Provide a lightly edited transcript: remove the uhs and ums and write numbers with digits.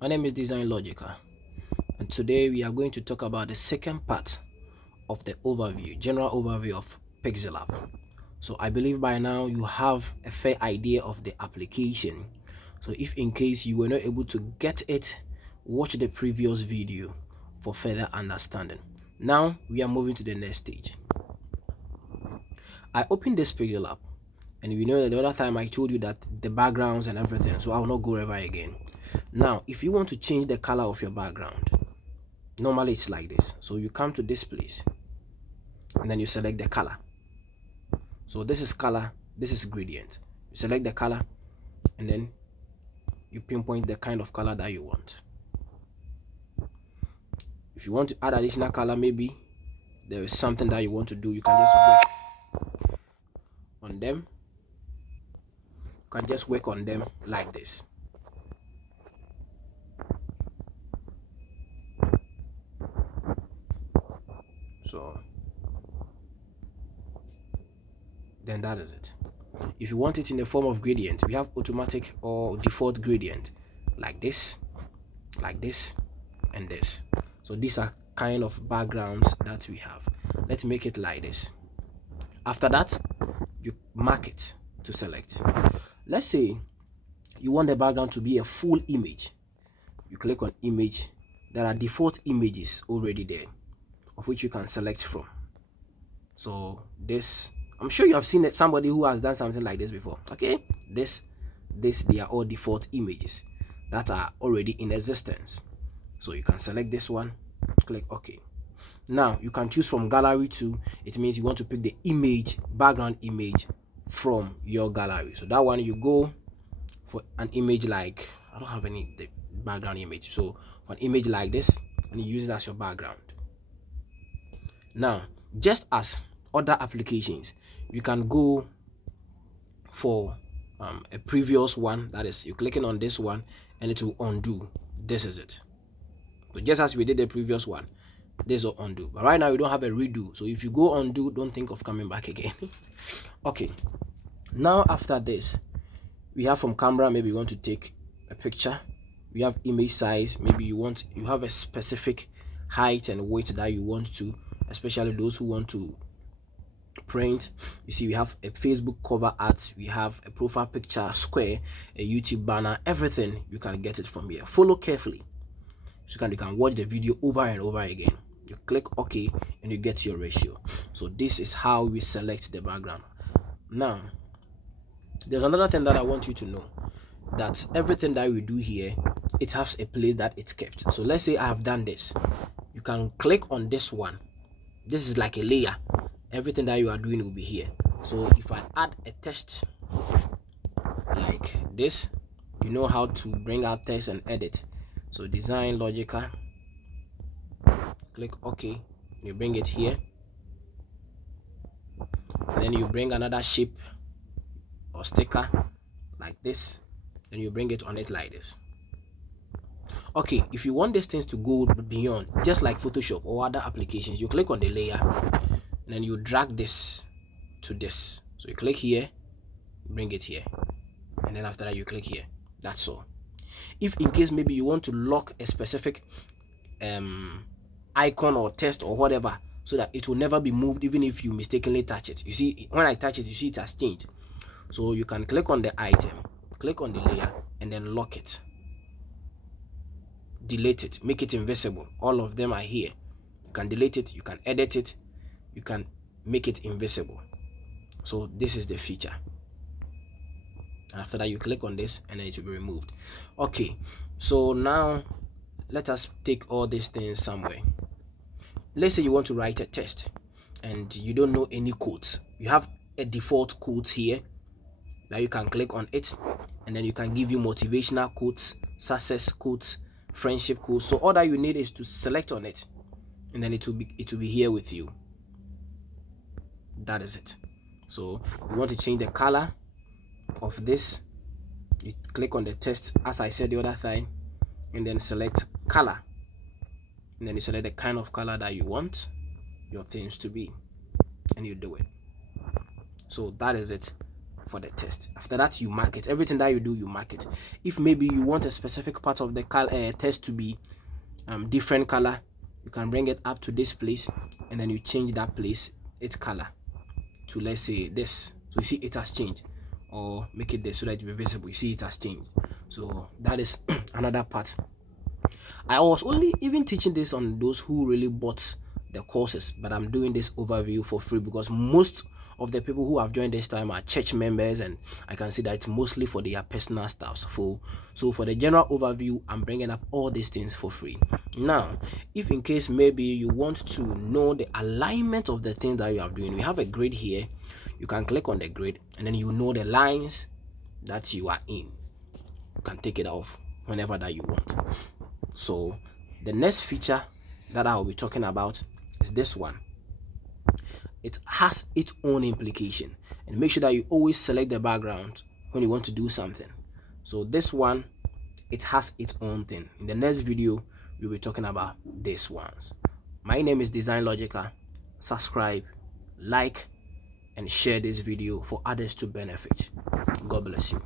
My name is Design Logica, and today we are going to talk about the second part of the general overview of Pixel App. So I believe by now you have a fair idea of the application. So if in case you were not able to get it, watch the previous video for further understanding. Now we are moving to the next stage. I opened this Pixel App, and we know that the other time I told you that the backgrounds and everything, so I will not go over again. Now if you want to change the color of your background, normally it's like this. So you come to this place and then you select the color. So this is color, this is gradient. You select the color and then you pinpoint the kind of color that you want. If you want to add additional color, maybe there is something that you want to do, you can just work on them. You can just work on them like this. So then that is it. If you want it in the form of gradient, we have automatic or default gradient like this, and this. So these are kind of backgrounds that we have. Let's make it like this. After that, you mark it to select. Let's say you want the background to be a full image. You click on image. There are default images already there of which you can select from. So this, I'm sure you have seen it, somebody who has done something like this before. Okay, this they are all default images that are already in existence. So you can select this one, click OK. Now you can choose from gallery too. It means you want to pick the image, background image from your gallery. So that one, you go for an image like, I don't have any background image, so for an image like this, and you use it as your background. Now just as other applications, you can go for a previous one. That is, you're clicking on this one and it will undo. This is it. So just as we did the previous one, this will undo. But right now we don't have a redo, so if you go undo, don't think of coming back again. Okay, now after this, we have from camera, maybe you want to take a picture. We have image size, maybe you have a specific height and weight that you want to, especially those who want to print. You see, we have a Facebook cover art, we have a profile picture, square, a YouTube banner, everything. You can get it from here. Follow carefully so you can watch the video over and over again. You click OK and you get your ratio. So this is how we select the background. Now there's another thing that I want you to know, that everything that we do here, it has a place that it's kept. So let's say I have done this, you can click on this one. This is like a layer. Everything that you are doing will be here. So if I add a text like this, you know how to bring out text and edit. So Design Logica, click OK, you bring it here, and then you bring another shape or sticker like this, then you bring it on it like this. Okay, if you want these things to go beyond, just like Photoshop or other applications, you click on the layer and then you drag this to this. So you click here, bring it here, and then after that you click here. That's all. If in case maybe you want to lock a specific icon or text or whatever, so that it will never be moved even if you mistakenly touch it. You see, when I touch it, you see it has changed. So you can click on the item, click on the layer, and then lock it, delete it, make it invisible. All of them are here. You can delete it, you can edit it, you can make it invisible. So this is the feature. And after that you click on this and then it will be removed. Okay, so now let us take all these things somewhere. Let's say you want to write a text and you don't know any quotes. You have a default quotes here that you can click on it, and then you can give you motivational quotes, success quotes, friendship quotes. So all that you need is to select on it and then it will be here with you. That is it. So you want to change the color of this, you click on the text as I said the other time, and then select color, and then you select the kind of color that you want your things to be, and you do it. So that is it for the test. After that, you mark it. Everything that you do, you mark it. If maybe you want a specific part of the test to be different color, you can bring it up to this place, and then you change that place, its color, to, let's say, this. So you see it has changed, or make it this so that it will be visible. You see it has changed. So that is another part. I was only even teaching this on those who really bought the courses, but I'm doing this overview for free because most of the people who have joined this time are church members, and I can see that it's mostly for their personal stuff. So for the general overview, I'm bringing up all these things for free. Now, if in case maybe you want to know the alignment of the things that you are doing, we have a grid here. You can click on the grid, and then you know the lines that you are in. You can take it off whenever that you want. So the next feature that I will be talking about is this one. It has its own implication, and make sure that you always select the background when you want to do something. So this one, it has its own thing. In the next video, we'll be talking about these ones. My name is Design Logica. Subscribe, like, and share this video for others to benefit. God bless you.